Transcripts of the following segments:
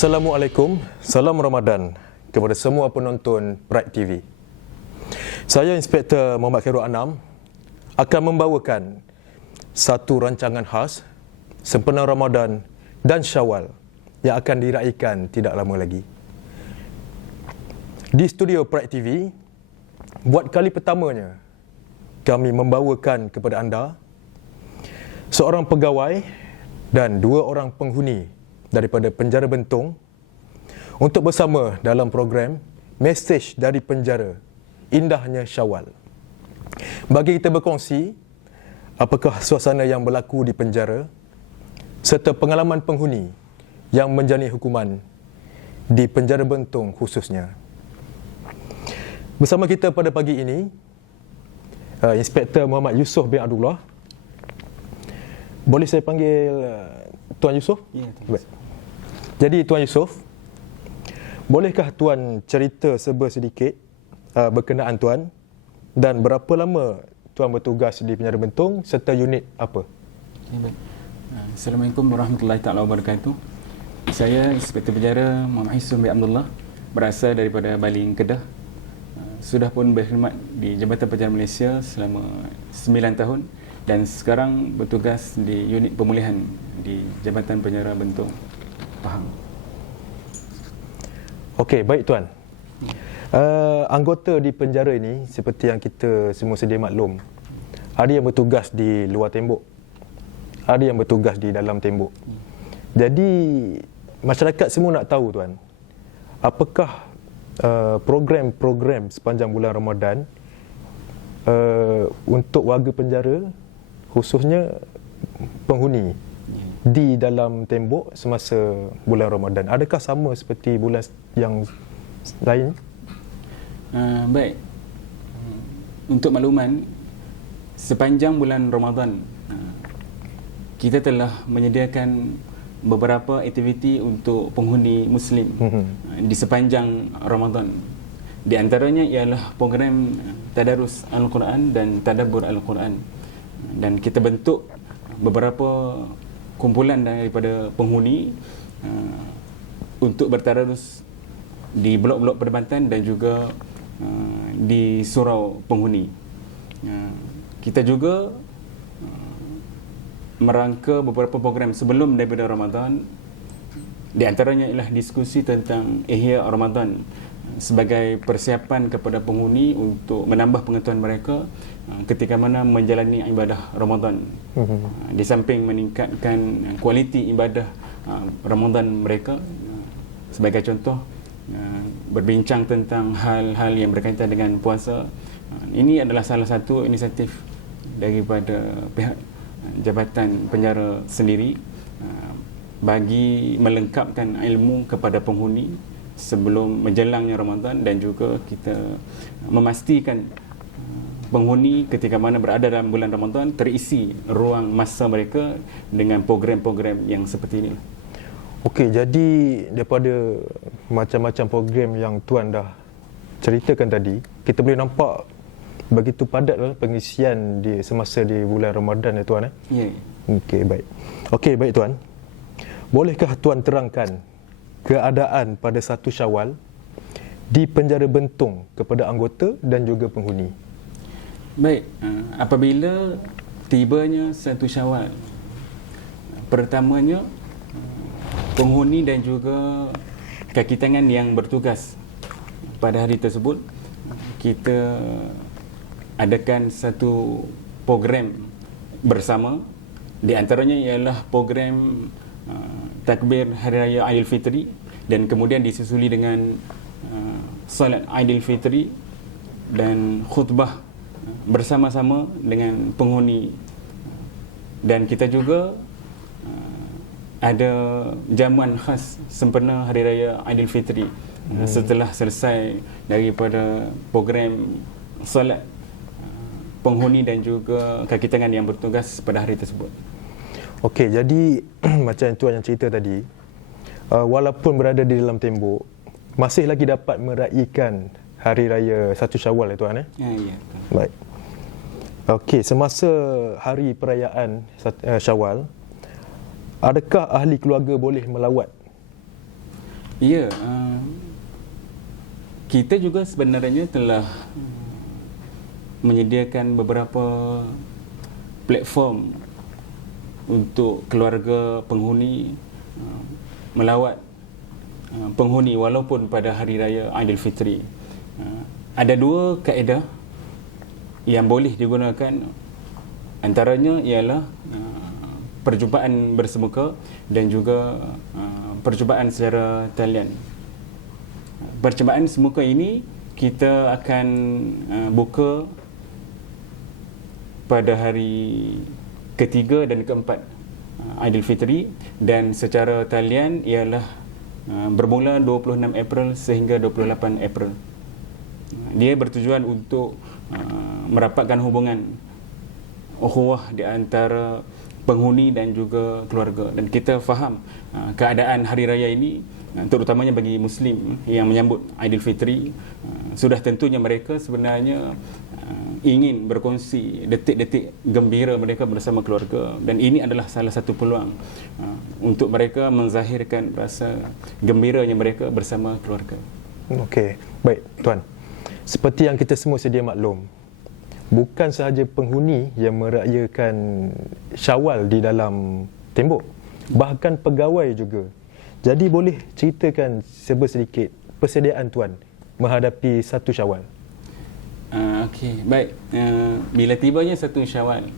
Assalamualaikum, salam Ramadan kepada semua penonton Pride TV. Saya Inspektor Muhammad Khairul Anam akan membawakan satu rancangan khas sempena Ramadan dan Syawal yang akan diraikan tidak lama lagi. Di studio Pride TV, buat kali pertamanya kami membawakan kepada anda seorang pegawai dan dua orang penghuni daripada Penjara Bentong untuk bersama dalam program Mesej dari Penjara, Indahnya Syawal. Bagi kita berkongsi apakah suasana yang berlaku di penjara serta pengalaman penghuni yang menjalani hukuman di Penjara Bentong khususnya. Bersama kita pada pagi ini Inspektor Muhammad Yusof bin Abdullah. Boleh saya panggil Tuan Yusof? Ya, baik. Jadi Tuan Yusof, bolehkah Tuan cerita sedikit berkenaan Tuan dan berapa lama Tuan bertugas di Penjara Bentong serta unit apa? Ya, baik. Assalamualaikum warahmatullahi taala wabarakatuh. Saya Inspektor Penjara Muhammad Yusof bin Abdullah, berasal daripada Baling, Kedah. Sudah pun berkhidmat di Jabatan Penjara Malaysia selama 9 tahun dan sekarang bertugas di unit pemulihan di Jabatan Penjara Bentong, Pahang. Okey, baik Tuan. Anggota di penjara ini seperti yang kita semua sedia maklum, ada yang bertugas di luar tembok, ada yang bertugas di dalam tembok. Jadi masyarakat semua nak tahu Tuan, apakah program-program sepanjang bulan Ramadan untuk warga penjara, khususnya penghuni di dalam tembok semasa bulan Ramadan. Adakah sama seperti bulan yang lain? Baik. Untuk makluman, sepanjang bulan Ramadan kita telah menyediakan beberapa aktiviti untuk penghuni Muslim di sepanjang Ramadan. Di antaranya ialah program Tadarus Al-Quran dan Tadabbur Al-Quran. Dan kita bentuk beberapa kumpulan daripada penghuni untuk bertadarus di blok-blok perdebatan dan juga di surau penghuni. Kita juga merangka beberapa program sebelum daripada Ramadan. Di antaranya ialah diskusi tentang Ihya Ramadan sebagai persiapan kepada penghuni untuk menambah pengetahuan mereka ketika mana menjalani ibadah Ramadan. Di samping meningkatkan kualiti ibadah Ramadan mereka, sebagai contoh berbincang tentang hal-hal yang berkaitan dengan puasa. Ini adalah salah satu inisiatif daripada pihak Jabatan Penjara sendiri bagi melengkapkan ilmu kepada penghuni sebelum menjelangnya Ramadan, dan juga kita memastikan penghuni ketika mana berada dalam bulan Ramadan terisi ruang masa mereka dengan program-program yang seperti ini. Okey, jadi daripada macam-macam program yang Tuan dah ceritakan tadi, kita boleh nampak begitu padatlah pengisian di semasa di bulan Ramadan ya Tuan. Ya. Okey, baik. Okey, baik Tuan. Bolehkah Tuan terangkan keadaan pada 1 Syawal di Penjara Bentong kepada anggota dan juga penghuni? Baik, apabila tibanya 1 Syawal, pertamanya penghuni dan juga kaki tangan yang bertugas pada hari tersebut, kita adakan satu program bersama. Di antaranya ialah program takbir Hari Raya Aidilfitri, dan kemudian disusuli dengan solat Aidilfitri dan khutbah bersama-sama dengan penghuni. Dan kita juga ada jamuan khas sempena Hari Raya Aidilfitri setelah selesai daripada program solat penghuni dan juga kaki tangan yang bertugas pada hari tersebut. Okey, jadi macam Tuan yang cerita tadi, walaupun berada di dalam tembok, masih lagi dapat meraihkan Hari Raya 1 Syawal Tuan Ya. Baik. Okey, semasa hari perayaan Syawal, adakah ahli keluarga boleh melawat Ya, kita juga sebenarnya telah menyediakan beberapa platform untuk keluarga penghuni melawat penghuni walaupun pada hari raya Aidilfitri. Ada dua kaedah yang boleh digunakan, antaranya ialah perjumpaan bersemuka dan juga perjumpaan secara talian. Perjumpaan semuka ini kita akan buka pada hari ketiga dan keempat Aidilfitri, dan secara talian ialah bermula 26 April sehingga 28 April. Dia bertujuan untuk merapatkan hubungan ukhuwah di antara penghuni dan juga keluarga. Dan kita faham keadaan hari raya ini, terutamanya bagi Muslim yang menyambut Aidilfitri, sudah tentunya mereka sebenarnya ingin berkongsi detik-detik gembira mereka bersama keluarga, dan ini adalah salah satu peluang untuk mereka menzahirkan rasa gembiranya mereka bersama keluarga. Okey, baik Tuan. Seperti yang kita semua sedia maklum, bukan sahaja penghuni yang merayakan Syawal di dalam tembok, bahkan pegawai juga. Jadi boleh ceritakan sedikit persediaan Tuan menghadapi 1 Syawal? Okey, baik. Bila tibanya 1 Syawal,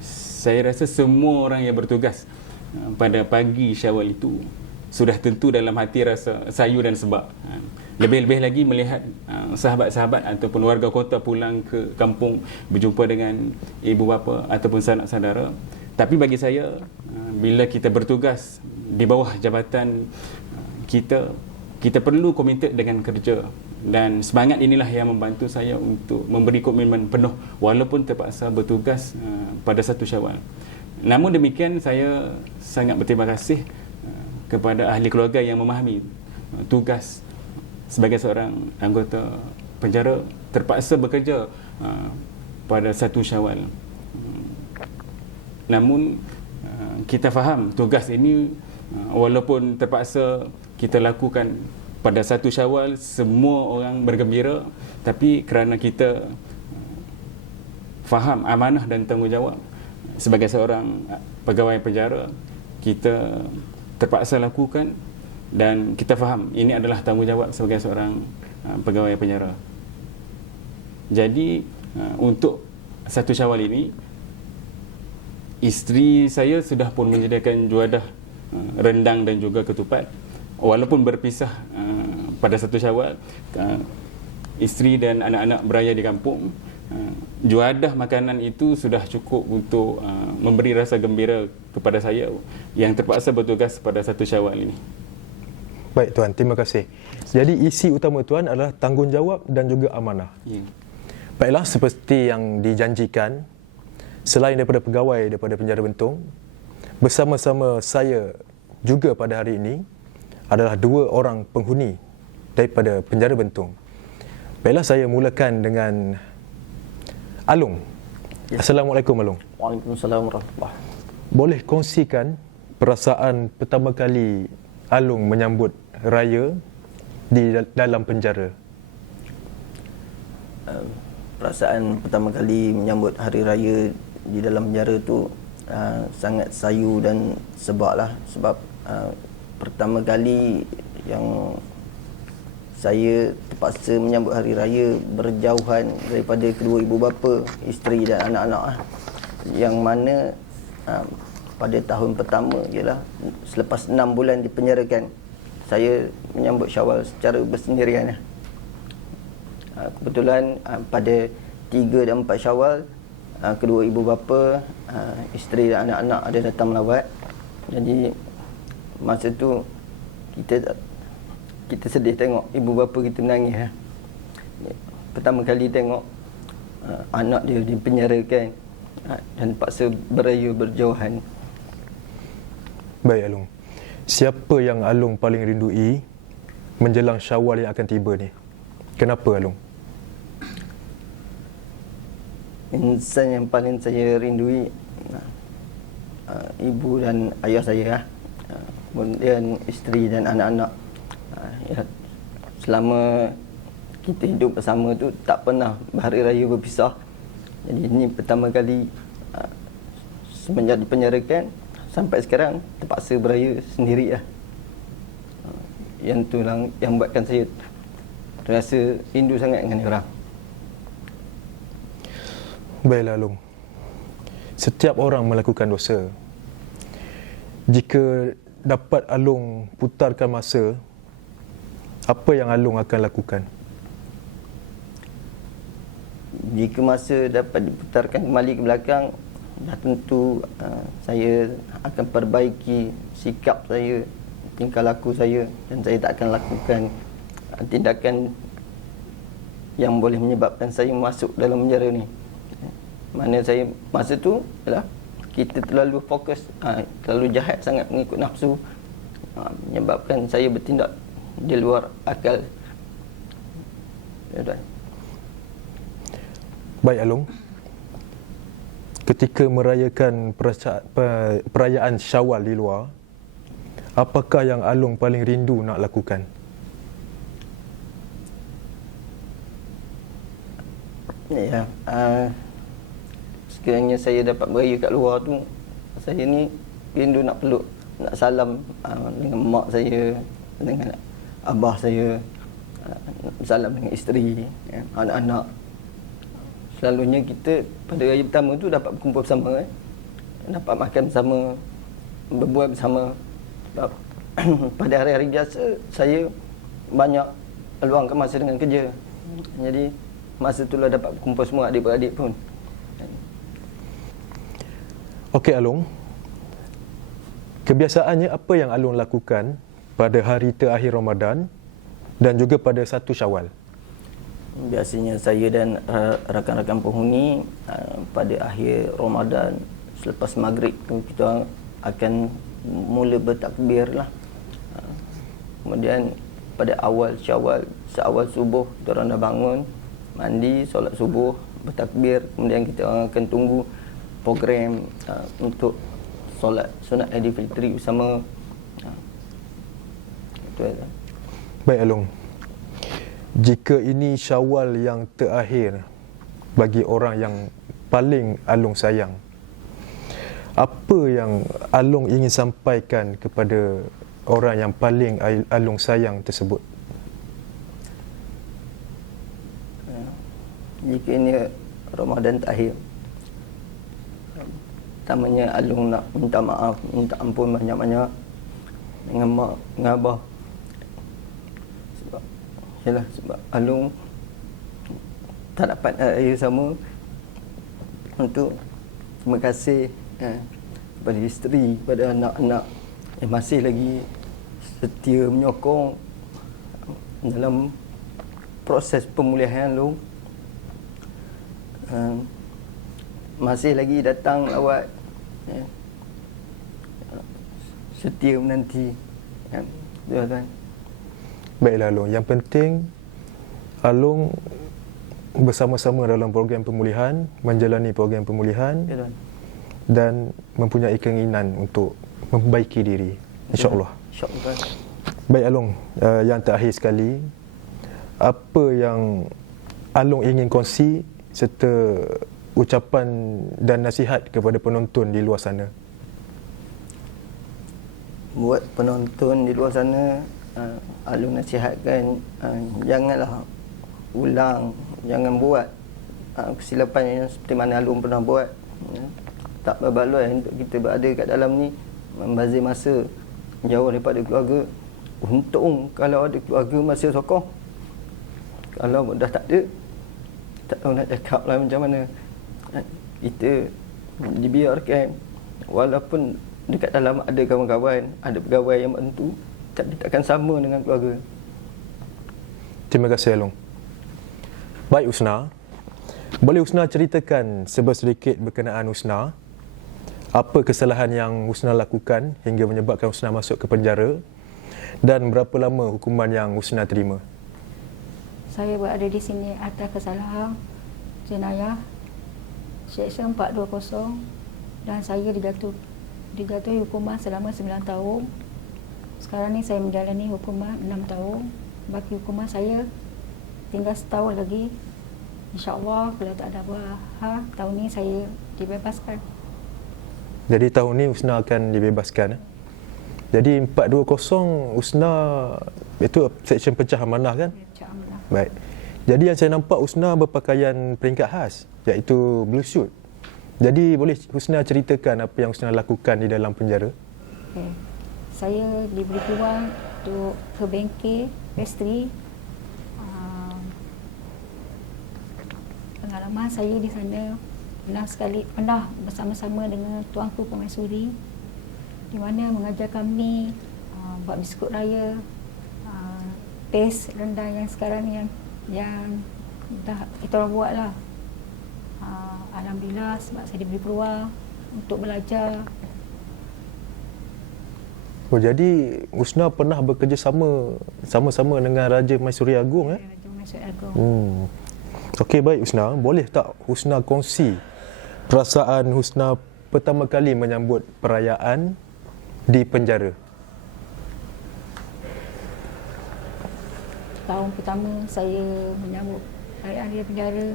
saya rasa semua orang yang bertugas pada pagi Syawal itu sudah tentu dalam hati rasa sayu dan sebab. Lebih-lebih lagi melihat sahabat-sahabat ataupun warga kota pulang ke kampung berjumpa dengan ibu bapa ataupun sanak saudara. Tapi bagi saya, bila kita bertugas di bawah jabatan kita perlu komited dengan kerja, dan semangat inilah yang membantu saya untuk memberi komitmen penuh walaupun terpaksa bertugas pada 1 Syawal. Namun demikian, saya sangat berterima kasih kepada ahli keluarga yang memahami tugas sebagai seorang anggota penjara terpaksa bekerja pada 1 Syawal. Namun kita faham tugas ini walaupun terpaksa kita lakukan pada 1 Syawal, semua orang bergembira, tapi kerana kita faham amanah dan tanggungjawab sebagai seorang pegawai penjara, kita terpaksa lakukan, dan kita faham ini adalah tanggungjawab sebagai seorang pegawai penjara. Jadi untuk 1 Syawal ini, isteri saya sudah pun menyediakan juadah rendang dan juga ketupat. Walaupun berpisah pada 1 Syawal, isteri dan anak-anak beraya di kampung, juadah makanan itu sudah cukup untuk memberi rasa gembira kepada saya yang terpaksa bertugas pada 1 Syawal ini. Baik Tuan, terima kasih. Jadi isi utama Tuan adalah tanggungjawab dan juga amanah. Ya. Baiklah, seperti yang dijanjikan, selain daripada pegawai daripada penjara Bentong, bersama-sama saya juga pada hari ini adalah 2 orang penghuni daripada penjara Bentong. Baiklah, saya mulakan dengan Alung. Ya. Assalamualaikum Alung. Waalaikumsalam warahmatullahi. Boleh kongsikan perasaan pertama kali Alung menyambut raya di dalam penjara? Perasaan pertama kali menyambut hari raya di dalam penjara tu sangat sayu dan sebablah. Sebab pertama kali yang saya terpaksa menyambut hari raya berjauhan daripada kedua ibu bapa, isteri dan anak-anak, yang mana pada tahun pertama ialah selepas 6 bulan dipenjarakan, saya menyambut Syawal secara bersendirian. Kebetulan pada 3 dan 4 Syawal, kedua ibu bapa, isteri dan anak-anak ada datang melawat. Jadi masa tu kita sedih tengok ibu bapa kita menangis. Pertama kali tengok anak dia dipenjarakan dan paksa beraya berjauhan. Baik Alung, siapa yang Alung paling rindui menjelang Syawal yang akan tiba ni? Kenapa Alung? Insan yang paling saya rindui ibu dan ayah saya, kemudian isteri dan anak-anak. Ya, selama kita hidup bersama tu tak pernah berhari raya berpisah. Jadi ini pertama kali semenjak dipenjarakan sampai sekarang terpaksa beraya sendiri lah. Yang tu lah yang buatkan saya rasa rindu sangat dengan orang. Baiklah Long. Setiap orang melakukan dosa. Jika dapat Along putarkan masa, apa yang Along akan lakukan? Jika masa dapat diputarkan kembali ke belakang, dah tentu saya akan perbaiki sikap saya, tingkah laku saya, dan saya tak akan lakukan tindakan yang boleh menyebabkan saya masuk dalam penjara ni. Mana saya masa tu ialah kita terlalu fokus, terlalu jahat sangat mengikut nafsu, menyebabkan saya bertindak di luar akal. Ya, Baik Along. Ketika merayakan perayaan Syawal di luar, apakah yang Along paling rindu nak lakukan? Ya, sekiranya saya dapat beraya kat luar tu, saya ni rindu nak peluk, nak salam dengan mak saya, dengan abah saya, salam dengan isteri, ya, anak-anak. Selalunya kita pada raya pertama tu dapat berkumpul bersama, dapat makan bersama, berbual bersama. Sebab pada hari-hari biasa saya banyak luangkan masa dengan kerja. Jadi masa itulah dapat berkumpul semua adik-beradik pun. Okey Along. Kebiasaannya apa yang Along lakukan pada hari terakhir Ramadan dan juga pada 1 Syawal? Biasanya saya dan rakan-rakan penghuni pada akhir Ramadan selepas maghrib tu kita akan mula bertakbir lah. Kemudian pada awal Syawal, seawal subuh kita orang dah bangun, mandi, solat subuh, bertakbir, kemudian kita akan tunggu program untuk solat sunat Aidilfitri bersama. Itu aja. Baik Along. Jika ini Syawal yang terakhir bagi orang yang paling Along sayang, apa yang Along ingin sampaikan kepada orang yang paling Along sayang tersebut? Jika ini Ramadan terakhir, pertamanya Along nak minta maaf, minta ampun banyak-banyak dengan mak, dengan abah. Sebab Along tak dapat raya sama. Untuk terima kasih kepada isteri, kepada anak-anak yang masih lagi setia menyokong dalam proses pemulihan Along. Masih lagi datang lawat, setia menanti. Tuan-tuan. Baiklah Along, yang penting Along bersama-sama dalam program pemulihan, menjalani program pemulihan, Ya, tuan. dan mempunyai keinginan untuk memperbaiki diri, insya-Allah. InsyaAllah. Baik Along, yang terakhir sekali, apa yang Along ingin kongsi serta ucapan dan nasihat kepada penonton di luar sana? Buat penonton di luar sana, Along nasihatkan janganlah ulang, jangan buat kesilapan yang seperti mana Along pernah buat. Tak berbaloi untuk kita berada kat dalam ni, membazir masa jauh daripada keluarga. Untung kalau ada keluarga masih sokong. Kalau dah tak ada, tak tahu nak cakap lah macam mana. Kita dibiarkan, walaupun dekat dalam ada kawan-kawan, ada pegawai yang bantu, tapi takkan sama dengan keluarga. Terima kasih Along. Baik Husna, boleh Husna ceritakan sedikit berkenaan Husna? Apa kesalahan yang Husna lakukan hingga menyebabkan Husna masuk ke penjara, dan berapa lama hukuman yang Husna terima? Saya berada di sini atas kesalahan jenayah Seksyen 420 dan saya dijatuhi hukuman selama 9 tahun Sekarang ni saya menjalani hukuman 6 tahun. Baki hukuman saya tinggal setahun lagi. InsyaAllah kalau tak ada apa-apa, tahun ni saya dibebaskan. Jadi tahun ni Husna akan dibebaskan. Jadi 420 Husna itu seksyen pecah amanah kan? InsyaAllah. Baik. Jadi yang saya nampak Husna berpakaian peringkat khas, iaitu blue suit. Jadi boleh Husna ceritakan apa yang Husna lakukan di dalam penjara? Okay. Saya diberi peluang untuk ke bengkel pastry. Pengalaman saya di sana pernah bersama-sama dengan tuanku permaisuri, di mana mengajar kami buat biskut raya, paste rendang yang sekarang yang dah kita orang buat lah. Alhamdulillah sebab saya diberi peluang untuk belajar. Oh, jadi Husna pernah bekerja sama-sama dengan Raja Maisuri Agong Raja Maisuri Agong. Okey, baik Husna, boleh tak Husna kongsi perasaan Husna pertama kali menyambut perayaan di penjara? Tahun pertama saya menyambut perayaan di penjara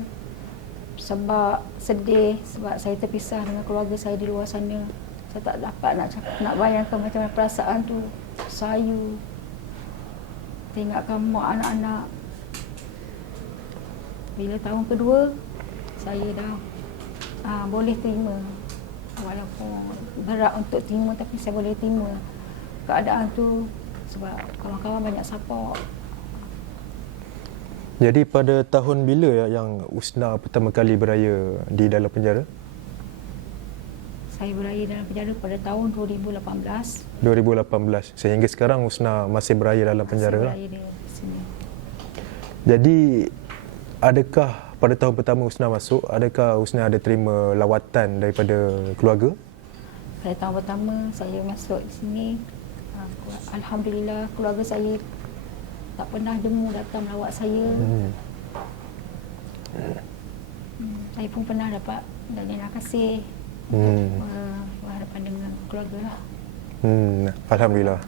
sebab sedih, sebab saya terpisah dengan keluarga saya di luar sana. Saya tak dapat nak bayangkan macam mana perasaan tu. Sayu, tinggalkan mak anak-anak. Bila tahun kedua, saya dah boleh terima. Walaupun berat untuk terima, tapi saya boleh terima keadaan tu sebab kawan-kawan banyak support. Jadi pada tahun bila yang Husna pertama kali beraya di dalam penjara? Saya beraya dalam penjara pada tahun 2018. 2018. Sehingga sekarang Husna masih beraya dalam penjara. Saya beraya di sini. Jadi adakah pada tahun pertama Husna masuk, adakah Husna ada terima lawatan daripada keluarga? Pada tahun pertama saya masuk di sini, alhamdulillah keluarga saya tak pernah jemu datang melawat saya. Saya pun pernah dapat terima kasih berhadapan dengan keluarga lah. Alhamdulillah.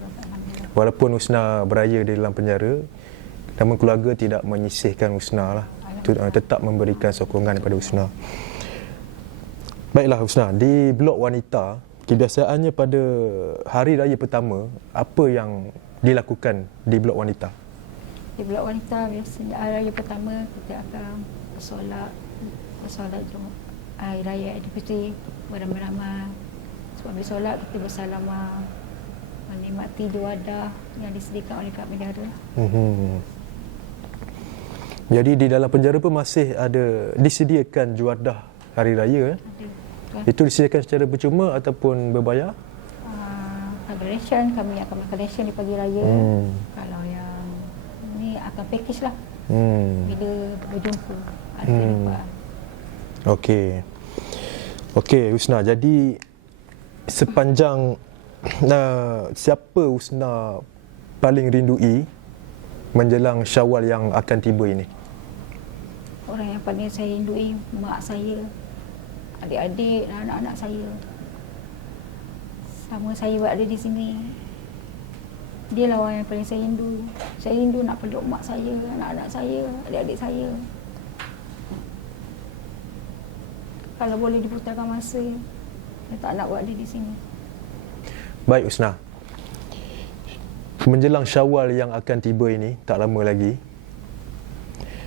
Walaupun Husna beraya di dalam penjara, namun keluarga tidak menyisihkan Husna lah. Tetap memberikan sokongan kepada Husna. Baiklah Husna, di blok wanita, kebiasaannya pada hari raya pertama, apa yang dilakukan di blok wanita? Di blok wanita biasanya hari raya pertama kita akan bersolat hari raya Aidilfitri beramai-ramai. Sebab habis solat kita bersalaman, menikmati juadah yang disediakan oleh pihak penjara. Jadi di dalam penjara pun masih ada disediakan juadah hari raya. Ada. Itu disediakan secara percuma ataupun berbayar? Ration, kami akan makan ration di pagi raya. Kalau yang ni akan package lah. Bila berjumpa ada perjumpaan. Okey Husna, jadi sepanjang siapa Husna paling rindui menjelang Syawal yang akan tiba ini? Orang yang paling saya rindui mak saya, adik-adik dan anak-anak saya. Sama saya berada di sini, dia lah orang yang paling saya rindu. Saya rindu nak peluk mak saya, anak-anak saya, adik-adik saya. Kalau boleh diputarkan masa, saya tak nak berada di sini. Baik Husna, menjelang Syawal yang akan tiba ini, tak lama lagi,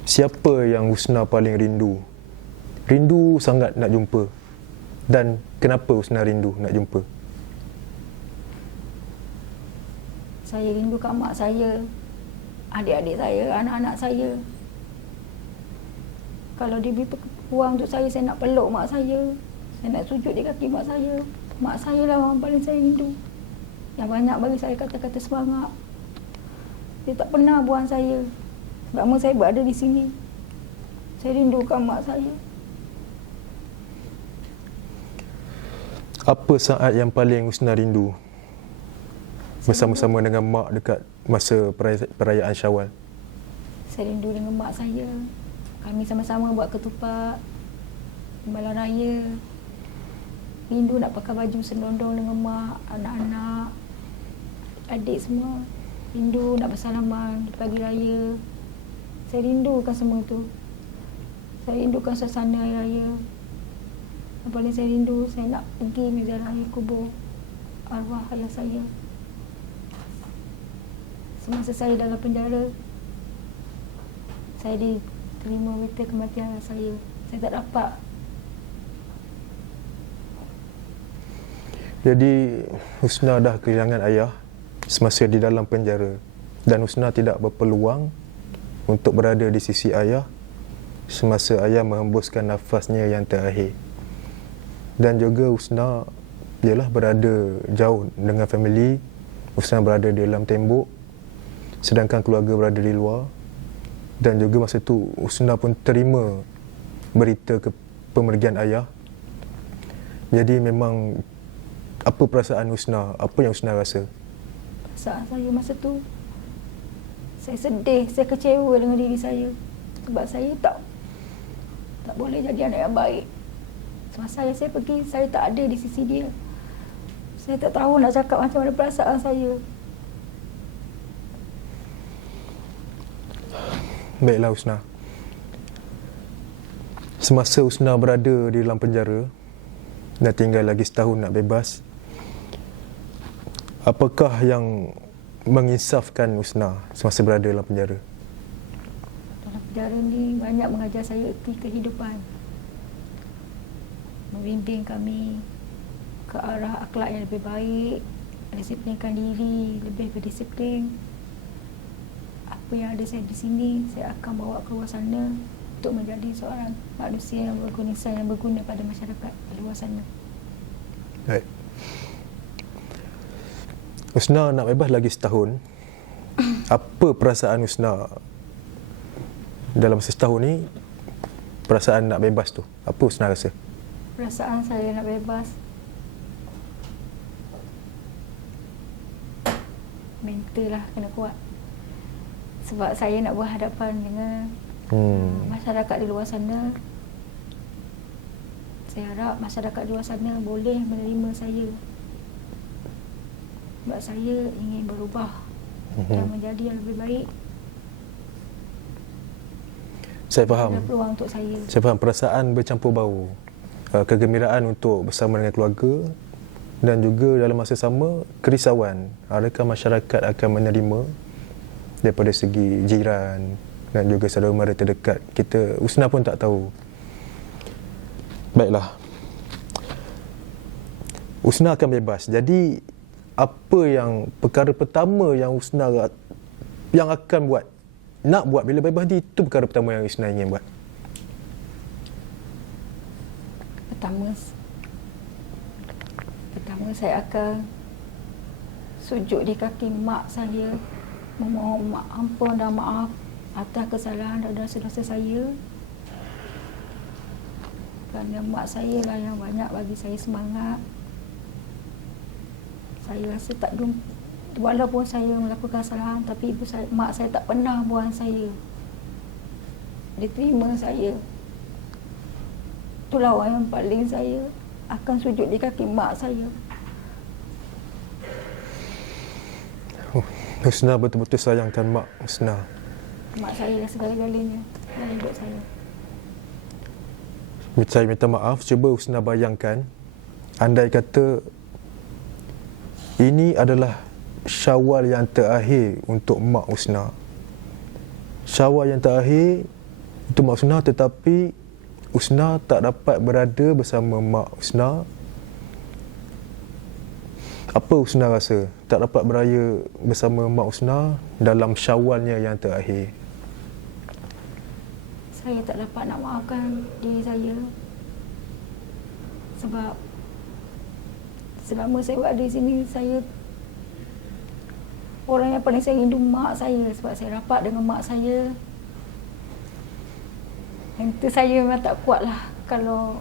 siapa yang Husna paling rindu? Rindu sangat nak jumpa. Dan kenapa Husna rindu nak jumpa? Saya rindukan mak saya, adik-adik saya, anak-anak saya. Kalau diberi peluang untuk saya nak peluk mak saya nak sujud di kaki mak saya. Mak saya lah orang paling saya rindu, yang banyak bagi saya kata-kata semangat. Dia tak pernah buang saya selama saya berada di sini. Saya rindukan mak saya. Apa saat yang paling Husna rindu bersama-sama dengan mak dekat masa perayaan Syawal? Saya rindu dengan mak saya. Kami sama-sama buat ketupat Timbalan Raya. Rindu nak pakai baju selondong dengan mak, anak-anak, adik semua rindu nak bersalaman di pagi raya. Saya rindukan semua tu. Saya rindukan suasana hari raya. Yang paling saya rindu, saya nak pergi menziarah kubur arwah ayah saya. Semasa saya dalam penjara, saya diterima berita kematian ayah saya. Saya tak dapat. Jadi Husna dah kehilangan ayah semasa di dalam penjara dan Husna tidak berpeluang untuk berada di sisi ayah semasa ayah menghembuskan nafasnya yang terakhir. Dan juga Husna ialah berada jauh dengan family. Husna berada di dalam tembok sedangkan keluarga berada di luar. Dan juga masa tu Husna pun terima berita pemergian ayah. Jadi memang apa perasaan Husna? Apa yang Husna rasa? Perasaan saya masa tu, saya sedih, saya kecewa dengan diri saya. Sebab saya tak boleh jadi anak yang baik. Semasa saya pergi, saya tak ada di sisi dia. Saya tak tahu nak cakap macam mana perasaan saya. Baiklah Husna. Semasa Husna berada di dalam penjara dan tinggal lagi setahun nak bebas, apakah yang menginsafkan Husna semasa berada dalam penjara? Dalam penjara ni banyak mengajar saya erti kehidupan. Membimbing kami ke arah akhlak yang lebih baik, disiplinkan diri, lebih berdisiplin. Apa yang ada saya di sini, saya akan bawa ke luar sana untuk menjadi seorang manusia yang berguna, insan yang berguna pada masyarakat di luar sana. Baik. Husna nak bebas lagi setahun. Apa perasaan Husna dalam masa setahun ni? Perasaan nak bebas tu, apa Husna rasa? Perasaan saya nak bebas, mental lah kena kuat. Sebab saya nak berhadapan dengan masyarakat di luar sana. Saya harap masyarakat di luar sana boleh menerima saya. Sebab saya ingin berubah dan menjadi yang lebih baik. Saya faham. Ada peluang untuk saya. Saya faham perasaan bercampur bau. Kegembiraan untuk bersama dengan keluarga dan juga dalam masa sama kerisauan. Adakah masyarakat akan menerima daripada segi jiran dan juga saudara mara terdekat kita? Husna pun tak tahu. Baiklah. Husna akan bebas. Jadi apa yang perkara pertama yang Husna yang akan buat, nak buat bila bebas ni, itu perkara pertama yang Husna ingin buat? Pertama saya akan sujud di kaki mak saya, memohon ampun dan maaf atas kesalahan dan dosa-dosa saya. Kerana mak saya lah yang banyak bagi saya semangat. Saya rasa walaupun saya melakukan kesalahan, tapi mak saya tak pernah buang saya. Dia terima saya. Itulah orang yang paling saya akan sujud di kaki mak saya. Husna betul-betul sayangkan mak Husna. Mak saya segala-galanya dalam hidup saya. Saya minta maaf, cuba Husna bayangkan, andai kata ini adalah Syawal yang terakhir untuk mak Husna. Syawal yang terakhir untuk mak Husna, tetapi Husna tak dapat berada bersama mak Husna. Apa Husna rasa? Tak dapat beraya bersama mak Husna dalam Syawalnya yang terakhir. Saya tak dapat nak maafkan diri saya. Sebab selama saya berada di sini, saya orang yang paling saya rindu mak saya. Sebab saya rapat dengan mak saya. Mental saya memang tak kuat lah kalau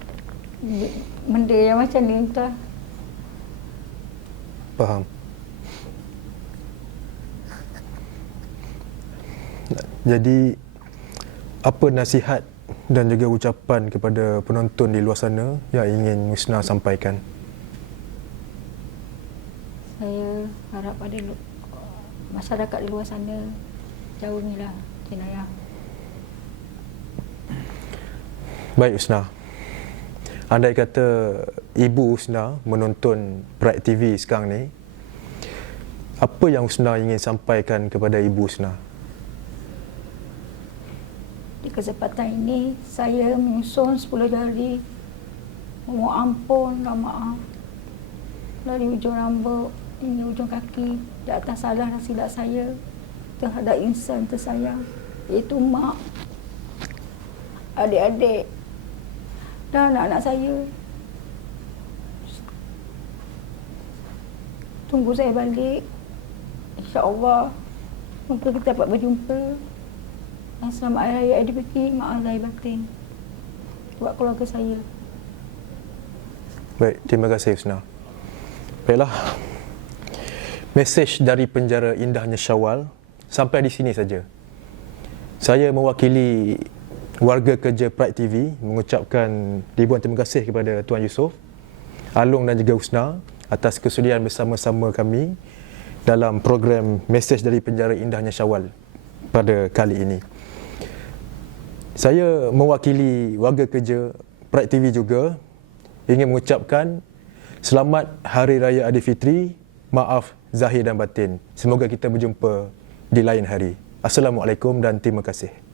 benda yang macam ni entah. Faham. Jadi apa nasihat dan juga ucapan kepada penonton di luar sana yang ingin Husna sampaikan? Saya harap pada masyarakat di luar sana. Jauh ni lah jenayah. Baik Husna. Andai kata Ibu Husna menonton Pride TV sekarang ni, apa yang Husna ingin sampaikan kepada Ibu Husna? Di kesempatan ini, saya menyusun 10 jari, memohon ampun dan maaf dari ujung rambut hingga ujung kaki di atas salah dan silap saya terhadap insan tersayang, iaitu mak, adik-adik dan anak-anak saya. Tunggu saya balik, insya-Allah mungkin kita dapat berjumpa. Dan selamat Hari Raya Aidilfitri, maaf lahir batin buat keluarga saya. Baik, terima kasih Husna. Baiklah, mesej dari penjara indahnya Syawal sampai di sini saja. Saya mewakili warga kerja Pride TV mengucapkan ribuan terima kasih kepada Tuan Yusof, Along dan juga Husna atas kesudian bersama-sama kami dalam program mesej dari penjara indahnya Syawal pada kali ini. Saya mewakili warga kerja Pride TV juga ingin mengucapkan selamat Hari Raya Aidilfitri, maaf zahir dan batin. Semoga kita berjumpa di lain hari. Assalamualaikum dan terima kasih.